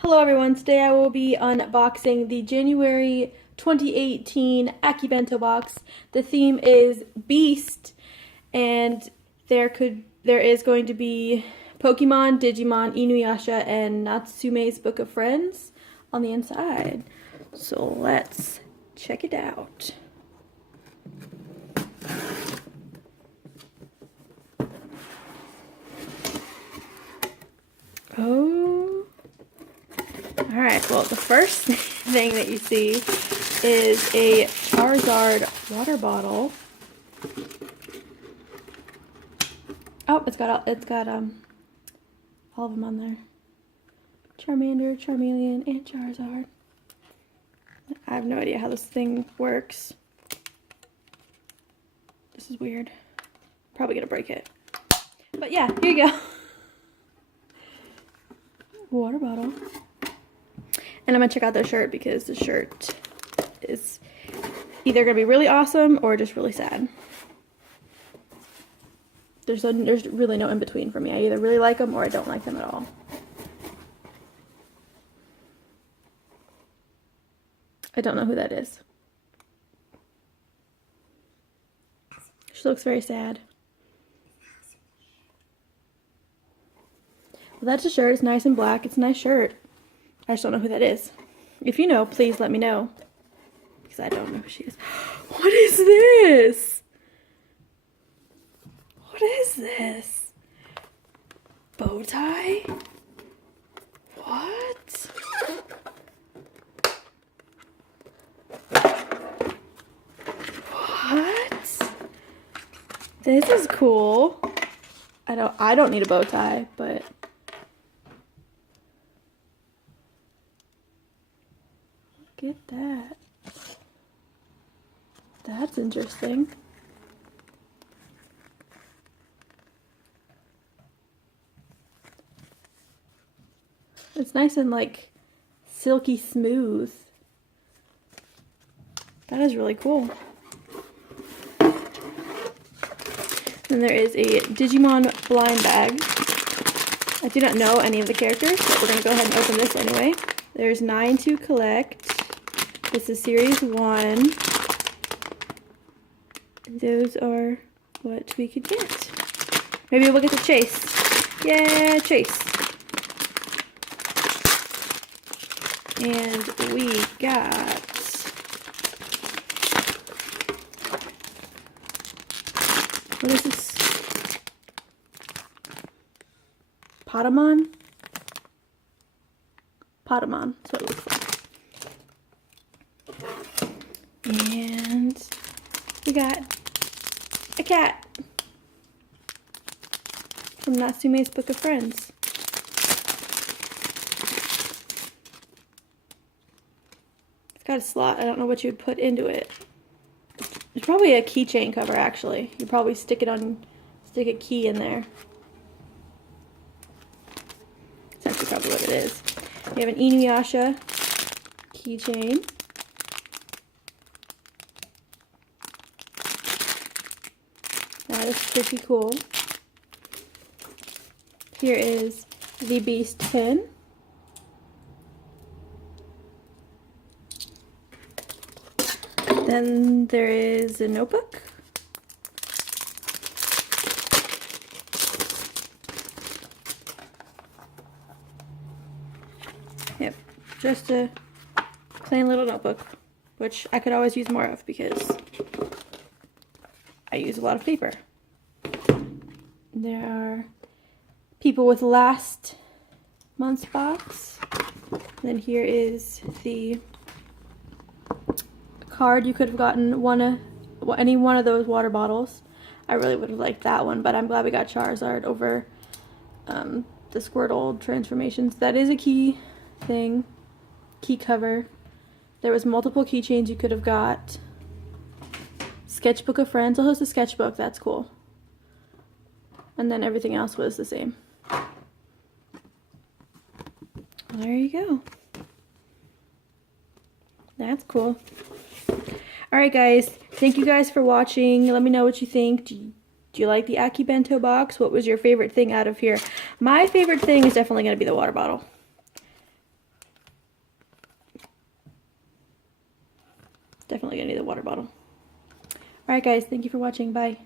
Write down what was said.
Hello everyone, today I will be unboxing the January 2018 Akibento box. The theme is Beast, and there is going to be Pokemon, Digimon, Inuyasha, and Natsume's Book of Friends on the inside. So let's check it out. Oh. Alright, well, the first thing that you see is a Charizard water bottle. Oh, it's got all of them on there. Charmander, Charmeleon, and Charizard. I have no idea how this thing works. This is weird. Probably gonna break it. But yeah, here you go. Water bottle. And I'm going to check out the shirt because the shirt is either going to be really awesome or just really sad. There's really no in between for me. I either really like them or I don't like them at all. I don't know who that is. She looks very sad. Well, that's a shirt. It's nice and black. It's a nice shirt. I just don't know who that is. If you know, please let me know. Because I don't know who she is. What is this? What is this? Bow tie? What? What? This is cool. I don't need a bow tie, but look at that. That's interesting. It's nice and like silky smooth. That is really cool. Then there is a Digimon blind bag. I do not know any of the characters, but we're going to go ahead and open this anyway. There's 9 to collect. This is series 1. Those are what we could get. Maybe we'll get to Chase. Yeah, Chase. And we got what is this? Patamon? Patamon, that's what it looks like. And we got a cat from Natsume's Book of Friends. It's got a slot. I don't know what you would put into it. It's probably a keychain cover, actually. You probably stick a key in there. That's actually probably what it is. We have an Inuyasha keychain. That is pretty cool. Here is the Beast pin. Then there is a notebook. Yep, just a plain little notebook, which I could always use more of because I use a lot of paper. There are people with last month's box. Then here is the card. You could have gotten any one of those water bottles. I really would have liked that one, but I'm glad we got Charizard over the Squirtle transformations. That is a key thing, key cover. There was multiple keychains you could have got. Sketchbook of Friends. Oh, it's a sketchbook. That's cool. And then everything else was the same. There you go. That's cool. Alright guys, thank you guys for watching. Let me know what you think. Do you like the Akibento box? What was your favorite thing out of here? My favorite thing is definitely going to be the water bottle. definitely gonna need the water bottle. Alright guys, thank you for watching. Bye.